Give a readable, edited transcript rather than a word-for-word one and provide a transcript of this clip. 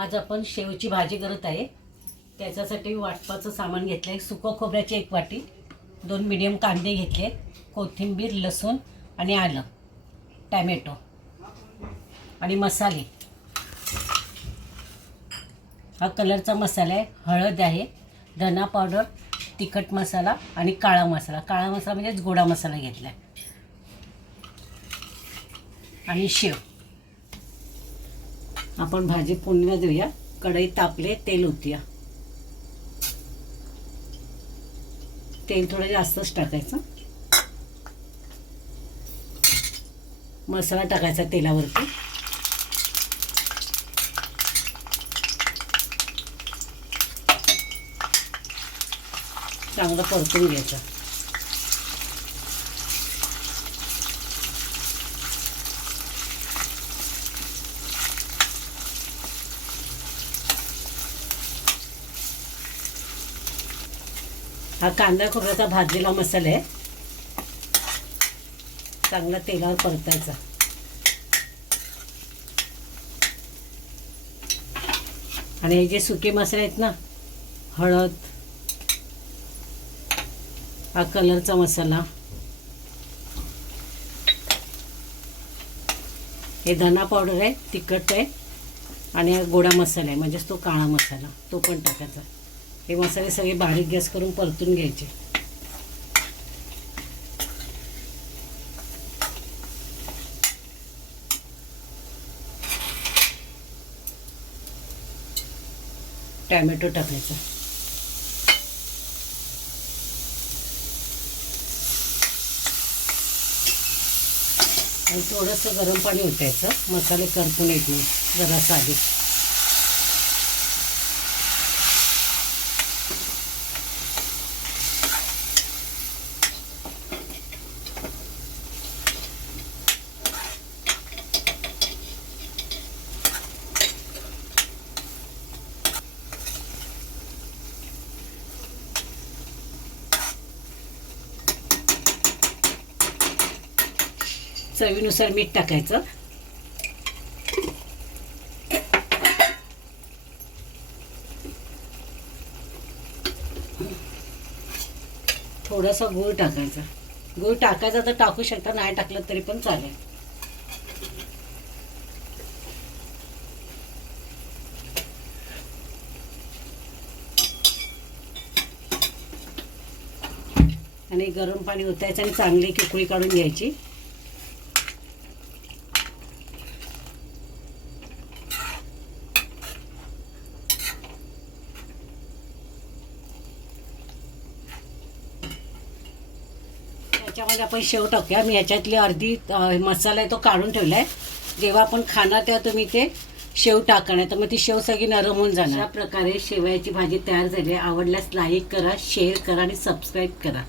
आज आपण शेवची भाजी करत आहे। त्याच्यासाठी वाटपाचं सामान घेतलं आहे। सुकं खोबऱ्याची 1 वाटी, 2 मीडियम कांदे घेतले, कोथिंबीर, लसूण आणि आलं, टोमॅटो आणि मसाले। हा कलरचा मसाला आहे, हळद आहे, धना पावडर, तिखट मसाला आणि काळा मसाला। काळा मसाला म्हणजे गोडा मसाला घेतला आहे आणि शेव। आपण भाजी फोडणीला देऊया। कढई तापले, तेल ओतूया। तेल थोडं जास्तच टाकायचं। मसाला टाकायचा तेलावरती। चांगलं परतून घ्यायचं। हा कांदा खोबऱ्याचा भाजलेला मसाला आहे, चांगला तेलावर परतायचा। आणि हे जे सुके मसाले आहेत ना, हळद, हा कलरचा मसाला, हे धना पावडर आहे, तिखट आहे आणि हा गोडा मसाला आहे म्हणजेच तो काळा मसाला, तो पण टाकायचा। हे मसाले सगळे बारीक गॅस करून परतून घ्यायचे। टोमॅटो टाकायचा आणि थोडंसं गरम पाणी ओतायचं, मसाले करपून येत नाही, जरासं आधी। चवीनुसार मीठ टाकायचं। थोडासा गूळ टाकायचा। गूळ टाकायचा तर टाकू शकता, नाही टाकलं तरी पण चालेल। आणि गरम पाणी ओतायचं आणि चांगली किकळी काढून घ्यायची। त्याच्यामध्ये आपण शेव टाकूया। मी याच्यातली अर्धी मसाला आहे तो काढून ठेवला आहे। जेव्हा आपण खाणार तेव्हा तुम्ही ते शेव टाकणार, तर मग ती शेव सगळी नरम होऊन जाणार। अशा प्रकारे शेवयाची भाजी तयार झाली आहे। आवडल्यास लाईक करा, शेअर करा आणि सबस्क्राईब करा।